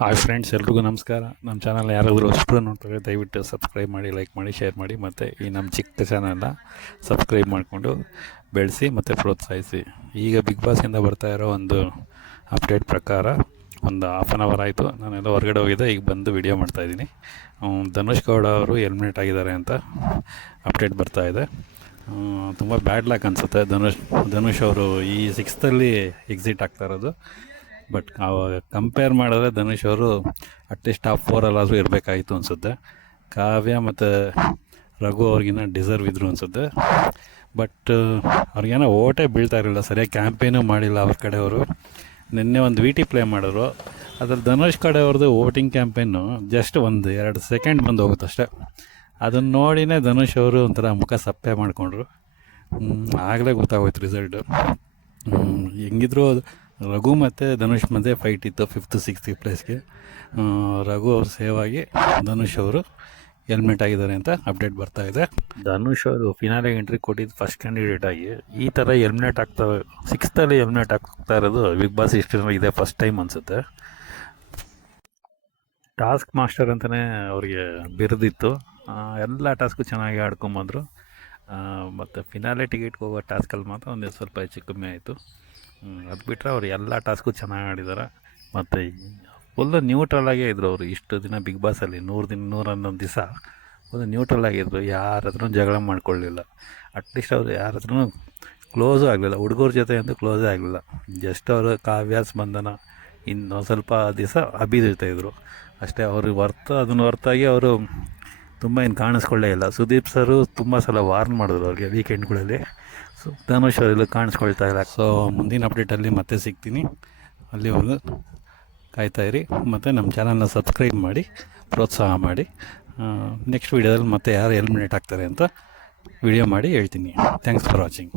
Hi friends, ಎಲ್ರಿಗೂ ನಮಸ್ಕಾರ. ನಮ್ಮ ಚಾನಲ್ ಯಾರಾದರೂ ಹೊಸಬ್ರು ನೋಡ್ತಾರೆ ದಯವಿಟ್ಟು ಸಬ್ಸ್ಕ್ರೈಬ್ ಮಾಡಿ, ಲೈಕ್ ಮಾಡಿ, ಶೇರ್ ಮಾಡಿ. ಮತ್ತು ಈ ನಮ್ಮ ಚಿಕ್ಕ ಚಾನಲ್ನ ಸಬ್ಸ್ಕ್ರೈಬ್ ಮಾಡಿಕೊಂಡು ಬೆಳೆಸಿ ಮತ್ತು ಪ್ರೋತ್ಸಾಹಿಸಿ. ಈಗ ಬಿಗ್ ಬಾಸಿಂದ ಬರ್ತಾ ಇರೋ ಒಂದು ಅಪ್ಡೇಟ್ ಪ್ರಕಾರ ಒಂದು ಹಾಫ್ ಆನ್ ಅವರ್ ಆಯಿತು, ನಾನೆಲ್ಲ ಹೊರಗಡೆ ಹೋಗಿದ್ದೆ, ಈಗ ಬಂದು ವಿಡಿಯೋ ಮಾಡ್ತಾಯಿದ್ದೀನಿ. ಧನುಷ್ ಗೌಡ ಅವರು ಎಲಿಮಿನೇಟ್ ಆಗಿದ್ದಾರೆ ಅಂತ ಅಪ್ಡೇಟ್ ಬರ್ತಾಯಿದೆ. ತುಂಬ ಬ್ಯಾಡ್ ಲಕ್ ಅನಿಸುತ್ತೆ. ಧನುಷ್ ಅವರು ಈ 6th ಎಕ್ಸಿಟ್ ಆಗ್ತಾ ಇರೋದು. ಬಟ್ ಕಂಪೇರ್ ಮಾಡಿದ್ರೆ ಧನುಷ್ ಅವರು ಅಟ್ಲೀಸ್ಟ್ ಟಾಪ್ 4 ಇರಬೇಕಾಗಿತ್ತು ಅನಿಸುತ್ತೆ. ಕಾವ್ಯ ಮತ್ತು ರಘು ಅವ್ರಿಗಿನ್ನ ಡಿಸರ್ವ್ ಇದ್ರು ಅನಿಸುತ್ತೆ. ಬಟ್ ಅವ್ರಿಗೇನೋ ಓಟೇ ಬೀಳ್ತಾ ಇರಲಿಲ್ಲ, ಸರಿಯಾಗಿ ಕ್ಯಾಂಪೇನೂ ಮಾಡಿಲ್ಲ ಅವ್ರ ಕಡೆಯವರು. ನಿನ್ನೆ ಒಂದು ಟಿ ಪ್ಲೇ ಮಾಡಿದ್ರು, ಅದ್ರಲ್ಲಿ ಧನುಷ್ ಕಡೆಯವ್ರದ್ದು ವೋಟಿಂಗ್ ಕ್ಯಾಂಪೇನು ಜಸ್ಟ್ 1-2 ಸೆಕೆಂಡ್ ಬಂದು ಹೋಗುತ್ತಷ್ಟೆ. ಅದನ್ನು ನೋಡಿನೇ ಧನುಷ್ ಅವರು ಒಂಥರ ಮುಖ ಸಪ್ಪೆ ಮಾಡಿಕೊಂಡ್ರು. ಆಗಲೇ ಗೊತ್ತಾಗೋಯ್ತು ರಿಸಲ್ಟು. ಹೆಂಗಿದ್ರು ರಘು ಮತ್ತು ಧನುಷ್ ಮಧ್ಯೆ ಫೈಟ್ ಇತ್ತು 5th 6th ಪ್ಲೇಸ್ಗೆ. ರಘು ಅವರು ಸೇವ್ ಆಗಿ ಧನುಷ್ ಅವರು ಎಲಿಮಿನೇಟ್ ಆಗಿದ್ದಾರೆ ಅಂತ ಅಪ್ಡೇಟ್ ಬರ್ತಾಯಿದೆ. ಧನುಷ್ ಅವರು ಫಿನಾಲೆಗೆ ಎಂಟ್ರಿ ಕೊಟ್ಟಿದ್ದು ಫಸ್ಟ್ ಕ್ಯಾಂಡಿಡೇಟ್ ಆಗಿ. ಈ ಥರ ಎಲಿಮಿನೇಟ್ 6th ಎಲಿಮಿನೇಟ್ ಆಗ್ತಾ ಇರೋದು ಬಿಗ್ ಬಾಸ್ ಹಿಸ್ಟ್ರಿನಲ್ಲಿ ಇದೆ ಫಸ್ಟ್ ಟೈಮ್ ಅನಿಸುತ್ತೆ. ಟಾಸ್ಕ್ ಮಾಸ್ಟರ್ ಅಂತಲೇ ಅವ್ರಿಗೆ ಬಿರುದಿತ್ತು. ಎಲ್ಲ ಟಾಸ್ಕು ಚೆನ್ನಾಗಿ ಆಡ್ಕೊಂಬಂದರು. ಮತ್ತು ಫಿನಾಲೆ ಟಿಕೆಟ್ಗೆ ಹೋಗೋ ಟಾಸ್ಕಲ್ಲಿ ಮಾತ್ರ ಒಂದು ಸ್ವಲ್ಪ ಹೆಚ್ಚು ಕಮ್ಮಿ ಆಯಿತು. ಅದು ಬಿಟ್ಟರೆ ಅವ್ರು ಎಲ್ಲ ಟಾಸ್ಕು ಚೆನ್ನಾಗಿ ಆಡಿದ್ದಾರೆ. ಮತ್ತು ಫುಲ್ಲು ನ್ಯೂಟ್ರಲಾಗೇ ಇದ್ದರು ಅವರು. ಇಷ್ಟು ದಿನ ಬಿಗ್ ಬಾಸಲ್ಲಿ 111 ದಿವಸ ಫುಲ್ಲು ನ್ಯೂಟ್ರಲ್ ಆಗಿದ್ದರು. ಯಾರ ಹತ್ರನೂ ಜಗಳ ಮಾಡ್ಕೊಳ್ಳಿಲ್ಲ. ಅಟ್ಲೀಸ್ಟ್ ಅವರು ಯಾರ ಹತ್ರನೂ ಕ್ಲೋಸೂ ಆಗಲಿಲ್ಲ. ಹುಡುಗರ ಜೊತೆ ಅಂತೂ ಕ್ಲೋಸೇ ಆಗಲಿಲ್ಲ. ಜಸ್ಟ್ ಅವರು ಕಾವ್ಯ ಸ್ಪಂದನ ಇನ್ನು ಸ್ವಲ್ಪ ದಿವಸ ಅಭಿದಿರ್ತಾಯಿದ್ರು ಅಷ್ಟೇ. ಅವ್ರಿಗೆ ಅದನ್ನು ಹೊರತಾಗಿ ಅವರು ತುಂಬ ಏನು ಕಾಣಿಸ್ಕೊಳ್ಳೇ ಇಲ್ಲ. ಸುದೀಪ್ ಸರು ತುಂಬ ಸಲ ವಾರ್ನ್ ಮಾಡಿದ್ರು ಅವ್ರಿಗೆ ವೀಕೆಂಡ್ಗಳಲ್ಲಿ. ಧನುಷ್ ಅವರೆಲ್ಲ ಕಾಣಿಸ್ಕೊಳ್ತಾ ಇಲ್ಲ. ಸೊ ಮುಂದಿನ ಅಪ್ಡೇಟಲ್ಲಿ ಮತ್ತೆ ಸಿಗ್ತೀನಿ. ಅಲ್ಲಿವರೆಗೂ ಕಾಯ್ತಾಯಿರಿ. ಮತ್ತು ನಮ್ಮ ಚಾನಲ್ನ ಸಬ್ಸ್ಕ್ರೈಬ್ ಮಾಡಿ, ಪ್ರೋತ್ಸಾಹ ಮಾಡಿ. ನೆಕ್ಸ್ಟ್ ವೀಡಿಯೋದಲ್ಲಿ ಮತ್ತೆ ಯಾರು ಎಲಿಮಿನೇಟ್ ಆಗ್ತಾರೆ ಅಂತ ವಿಡಿಯೋ ಮಾಡಿ ಹೇಳ್ತೀನಿ. Thanks for watching.